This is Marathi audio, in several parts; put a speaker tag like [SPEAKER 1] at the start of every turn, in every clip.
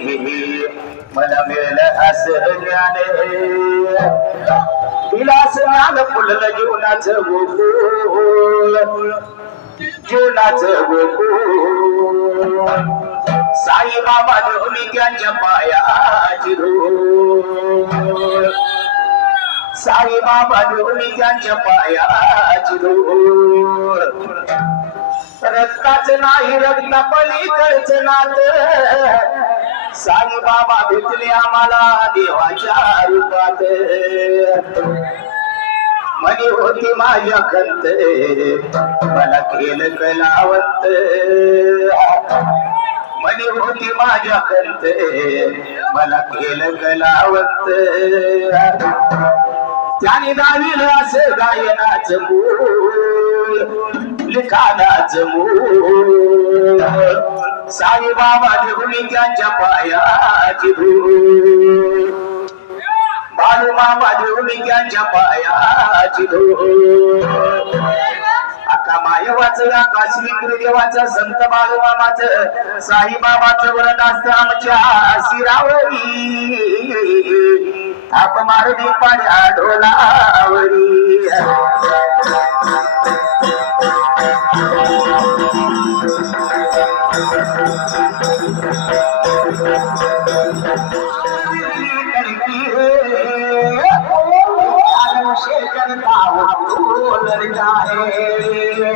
[SPEAKER 1] मला मिळलं असं ज्ञान विलास ज्ञान फुललं जीवनाचं गोकुळ जीवनाचं गोकुळ साई बाबा नेहमी त्यांच्या पायाची धूळ साई बाबा नेहमी त्यांच्या पायाची धूळ रक्ताच नाही रक्ता पलीकडच नात. साई बाबा भेटले आम्हाला देवाच्या रूपात. मनी होती माझ्या खंत. मला केलं कलावंत. मनी होती माझ्या खंत. मला केलं कलावंत. त्याने दाविलं असं गायनाच मूळ लिखाणाच मूळ. साईबाबा बाबा त्यांच्या पायाची धूळ. बाळू मामा देऊन त्यांच्या पायाची धूळ. अका मायवाचं आकाश देवाचं संत बाळू मामाचं साईबाबाचं वरद आमच्या शिरावरी. थाप मारली पाण्या ढोलावरी. पहिरे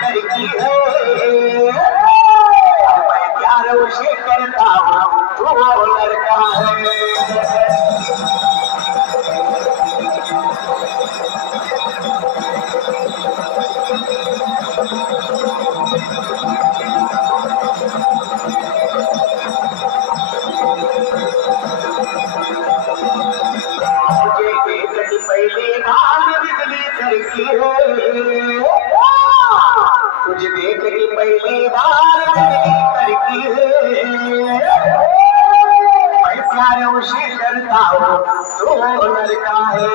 [SPEAKER 1] करती है। लड़का है।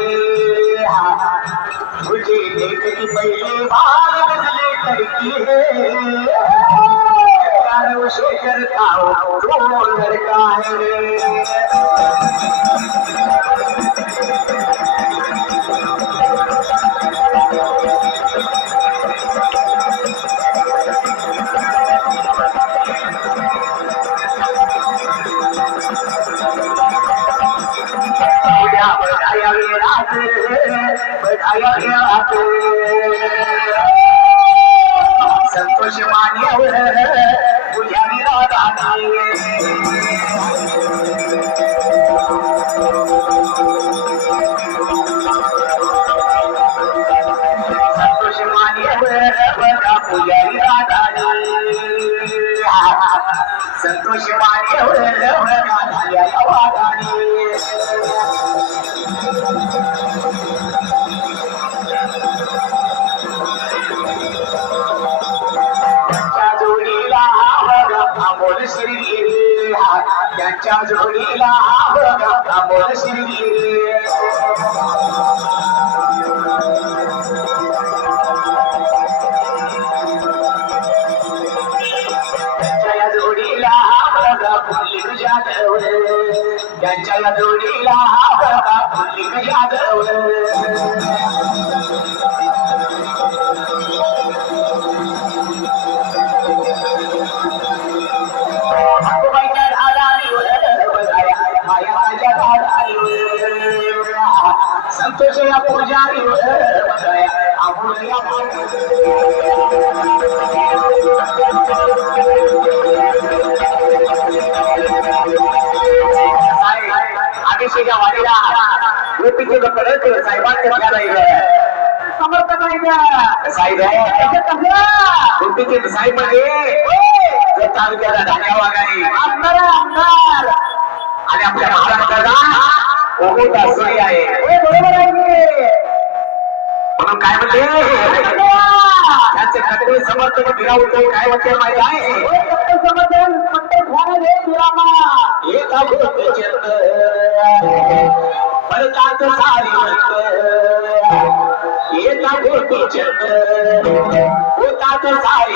[SPEAKER 1] तुझे देखी पहली बार बिजली करती है? प्यार उसे करता हूँ तो लड़का है बघाया रात रात संतोष मान्यवर तुझ्या विरोधात संतोष मान्य बघा तुझ्या विरोधात संतोष मान्य त्यांच्या जोडीला बघा अमोल श्री त्यांच्या या जोडीला बघा पुल्लिक जाधव त्यांच्या या जोडीला बघा जाधव या पुजारीवर या अभिषेका वाडीला गोपीचे साहेबांच्या साहेब गोपीचे साहेबमध्ये तालुक्याला धान्या आमदार आमदार आणि आपल्या महाराष्ट्राला ओघोटा सोयी आहे. बरोबर आहे म्हणून काय म्हणते त्याचे खटके समर्थक फिरावतो काय म्हणते माहिती आहे? समर्थन फक्त हे फिरामा एक सारी गोष्टी होतात सारी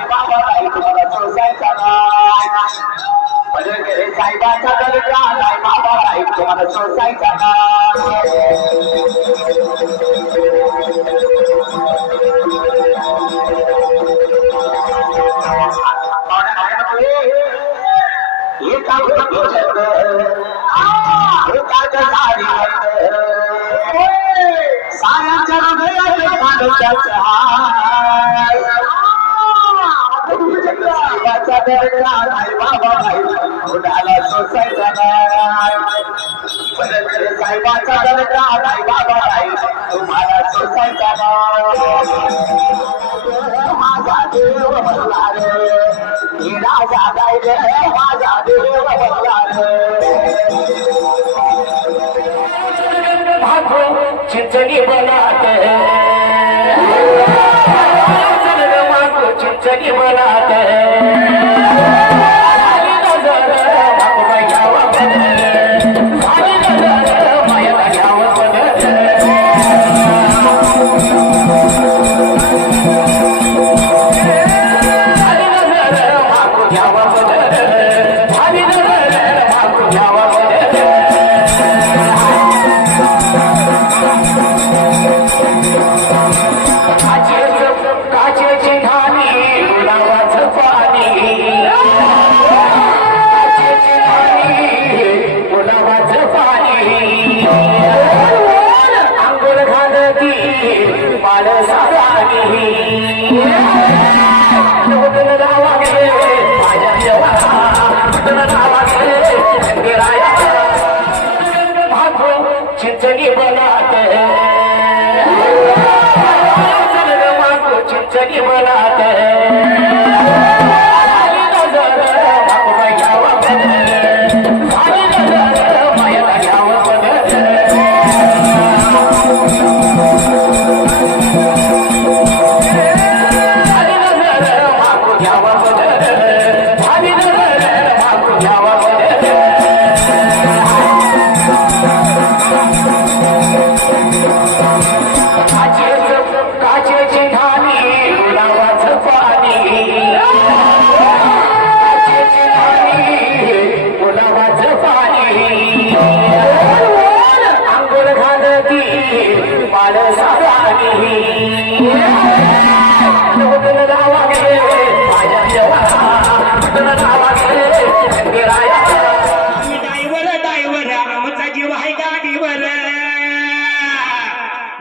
[SPEAKER 1] साया चल गया बाबा भाई उडाला सोसायचा नाही साहेबाचा दरका नाही बाबा भाई तुम्हाला सोसायचा नाही माझा देव म्हणला रे माझ्या गायले
[SPEAKER 2] माझ्या देव बदला चिंचणी बनात चिंचणी बनात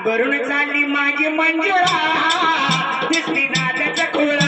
[SPEAKER 3] भरून चालली माझी मंजुळा. दिसली नादाचा खोळ